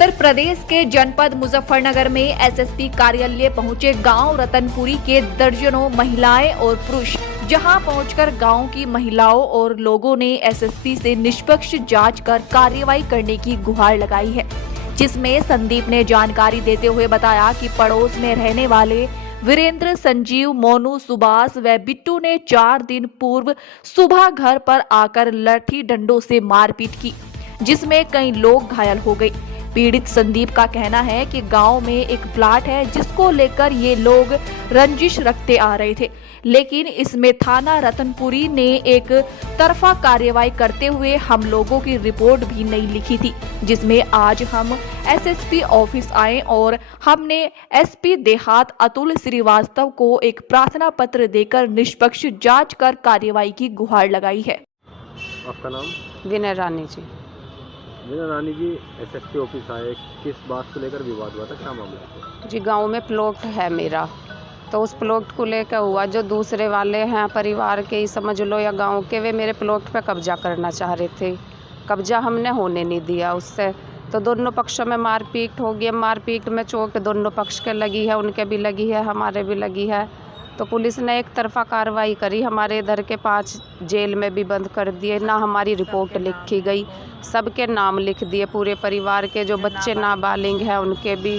उत्तर प्रदेश के जनपद मुजफ्फरनगर में एसएसपी कार्यालय पहुंचे गांव रतनपुरी के दर्जनों महिलाएं और पुरुष, जहां पहुंचकर गांव की महिलाओं और लोगों ने एसएसपी से निष्पक्ष जांच कर कार्रवाई करने की गुहार लगाई है। जिसमें संदीप ने जानकारी देते हुए बताया कि पड़ोस में रहने वाले वीरेंद्र, संजीव, मोनू, सुभाष व बिट्टू ने 4 दिन पूर्व सुबह घर पर आकर लाठी डंडों से मारपीट की, जिसमें कई लोग घायल हो गए। पीड़ित संदीप का कहना है कि गांव में एक प्लाट है जिसको लेकर ये लोग रंजिश रखते आ रहे थे, लेकिन इसमें थाना रतनपुरी ने एक तरफा कार्रवाई करते हुए हम लोगों की रिपोर्ट भी नहीं लिखी थी, जिसमें आज हम एसएसपी ऑफिस आए और हमने एसपी देहात अतुल श्रीवास्तव को एक प्रार्थना पत्र देकर निष्पक्ष जांच कर कार्रवाई की गुहार लगाई है। आपका नाम? विनय रानी जी। विनय रानी जी, एसएसपी ऑफिस आए, किस बात को लेकर विवाद हुआ था, क्या मामला है? जी, गांव में प्लॉट है मेरा, तो उस प्लॉट को लेकर हुआ। जो दूसरे वाले हैं परिवार के ही समझ लो या गांव के, वे मेरे प्लॉट पे कब्जा करना चाह रहे थे। कब्जा हमने होने नहीं दिया उससे, तो दोनों पक्षों में मारपीट हो गई। मारपीट में चोट दोनों पक्ष के लगी है, उनके भी लगी है, हमारे भी लगी है। तो पुलिस ने एक तरफा कार्रवाई करी, हमारे इधर के 5 जेल में भी बंद कर दिए। ना हमारी रिपोर्ट लिखी गई, सबके नाम लिख दिए, पूरे परिवार के जो बच्चे नाबालिग हैं उनके भी।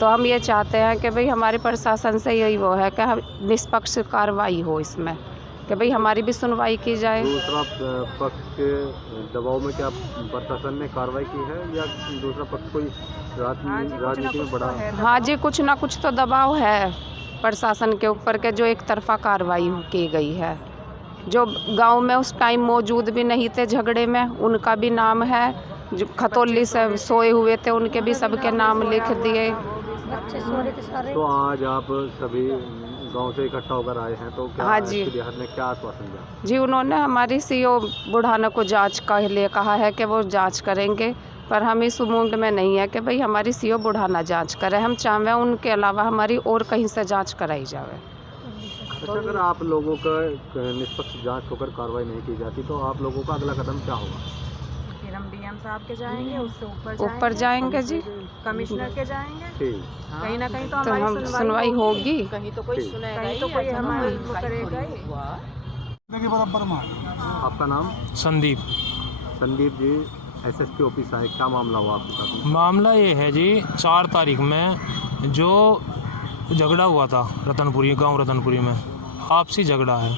तो हम ये चाहते हैं कि भाई हमारे प्रशासन से यही वो है कि हम निष्पक्ष कार्रवाई हो इसमें, कि भाई हमारी भी सुनवाई की जाए। दूसरा पक्ष के दबाव में क्या प्रशासन ने कार्रवाई की है या दूसरा पक्ष कोई राजनीति में बड़ा? हाँ जी, कुछ ना कुछ तो दबाव है प्रशासन के ऊपर के जो एक तरफा कार्रवाई की गई है। जो गांव में उस टाइम मौजूद भी नहीं थे झगड़े में, उनका भी नाम है। जो खतौली से सोए हुए थे उनके भी सबके नाम लिख दिए। तो आज आप सभी गांव से इकट्ठा होकर आए हैं, तो क्या हाँ जी, देहात ने क्या आश्वासन दिया? जी, उन्होंने हमारी सीओ बुढ़ाना को जांच का लिए कहा है कि वो जांच करेंगे, पर हम इस उमंग में नहीं है कि भाई हमारी सीओ बुढ़ाना जांच करे। हम चाहें उनके अलावा हमारी और कहीं से जांच कराई जाए। अच्छा, अगर आप लोगों का निष्पक्ष जांच होकर कार्रवाई नहीं की जाती तो आप लोगों का अगला कदम क्या होगा? फिर हम डीएम साहब के जाएंगे, उससे ऊपर जाएंगे जी, कमिश्नर के जाएंगे। कहीं ना कहीं तो तो हमारी हम सुनवाई होगी। कहीं तो कोई सुनेगा, कहीं तो कोई हमारी वो करेगा ही। आपका नाम? संदीप। संदीप जी, एसएसपी ऑफिस आए, क्या मामला हुआ आपके साथ? मामला ये है जी, 4 तारीख में जो झगड़ा हुआ था रतनपुरी, गांव रतनपुरी में आपसी झगड़ा है।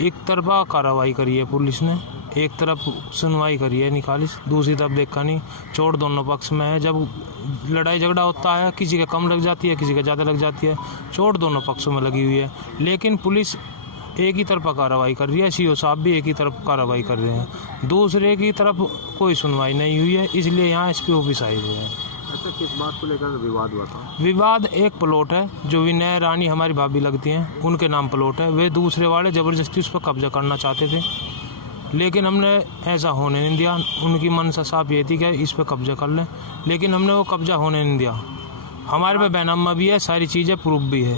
एक तरफा कार्रवाई करी है पुलिस ने, एक तरफ सुनवाई करी है निकाली, दूसरी तरफ देखा नहीं। चोट दोनों पक्ष में है। जब लड़ाई झगड़ा होता है किसी का कम लग जाती है, किसी का ज़्यादा लग जाती है। चोट दोनों पक्षों में लगी हुई है, लेकिन पुलिस एक ही तरफा कार्रवाई कर रही है। सीओ साहब भी एक ही तरफ कार्रवाई कर रहे हैं, दूसरे की तरफ कोई सुनवाई नहीं हुई है, इसलिए यहाँ एसपी ऑफिस आए हुए हैं। अच्छा, किस बात को लेकर विवाद हुआ था? विवाद एक प्लॉट है जो विनय रानी हमारी भाभी लगती हैं, उनके नाम प्लॉट है। वे दूसरे वाले ज़बरदस्ती उस पर कब्जा करना चाहते थे, लेकिन हमने ऐसा होने नहीं दिया। उनकी मनसा साफ ये थी कि इस पर कब्जा कर लें, लेकिन हमने वो कब्जा होने नहीं दिया। हमारे पे बैनामा भी है, सारी चीज़ें प्रूफ भी है।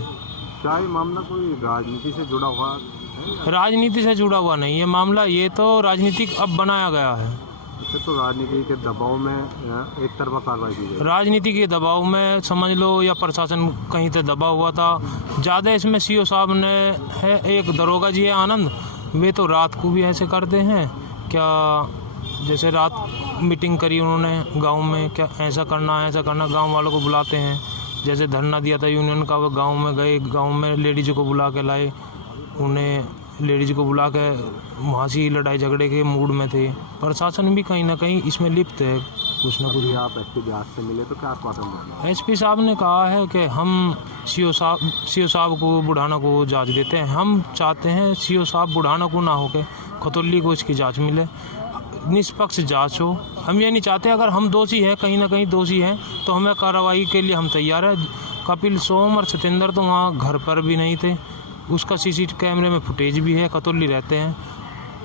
क्या ये मामला कोई राजनीति से जुड़ा हुआ है? राजनीति से जुड़ा हुआ नहीं है मामला, ये तो राजनीतिक अब बनाया गया है। तो राजनीति के दबाव में एक तरफा कार्रवाई की गई? राजनीति के दबाव में समझ लो, या प्रशासन कहीं से दबा हुआ था ज़्यादा। इसमें सीओ साहब ने है, एक दरोगा जी है आनंद, वे तो रात को भी ऐसे करते हैं क्या, जैसे रात मीटिंग करी उन्होंने गांव में, क्या ऐसा करना है, ऐसा करना। गांव वालों को बुलाते हैं, जैसे धरना दिया था यूनियन का, वो गांव में गए, गांव में लेडीज को बुला के लाए, उन्हें लेडीज को बुला के वहाँ से लड़ाई झगड़े के मूड में थे। प्रशासन भी कहीं ना कहीं इसमें लिप्त है, कुछ ना कुछ। आप एसपी देहात से मिले तो क्या आश्वासन दिया? एसपी साहब ने कहा है कि हम सीओ साहब को बुढ़ाना को जांच देते हैं। हम चाहते हैं सीओ साहब बुढ़ाना को ना होके खतौली को इसकी जांच मिले, निष्पक्ष जांच हो। हम ये नहीं चाहते, अगर हम दोषी हैं, कहीं ना कहीं दोषी हैं, तो हमें कार्रवाई के लिए हम तैयार हैं। कपिल सोम और सतेंद्र तो वहाँ घर पर भी नहीं थे, उसका सीसीटीवी कैमरे में फुटेज भी है। खतौली रहते हैं,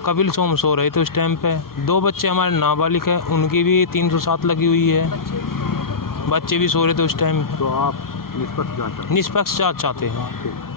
कपिल सोम सो रहे थे उस टाइम पे। 2 बच्चे हमारे नाबालिग हैं, उनकी भी 307 लगी हुई है, बच्चे भी सो रहे थे उस टाइम। तो आप निष्पक्ष जांच चाहते हैं।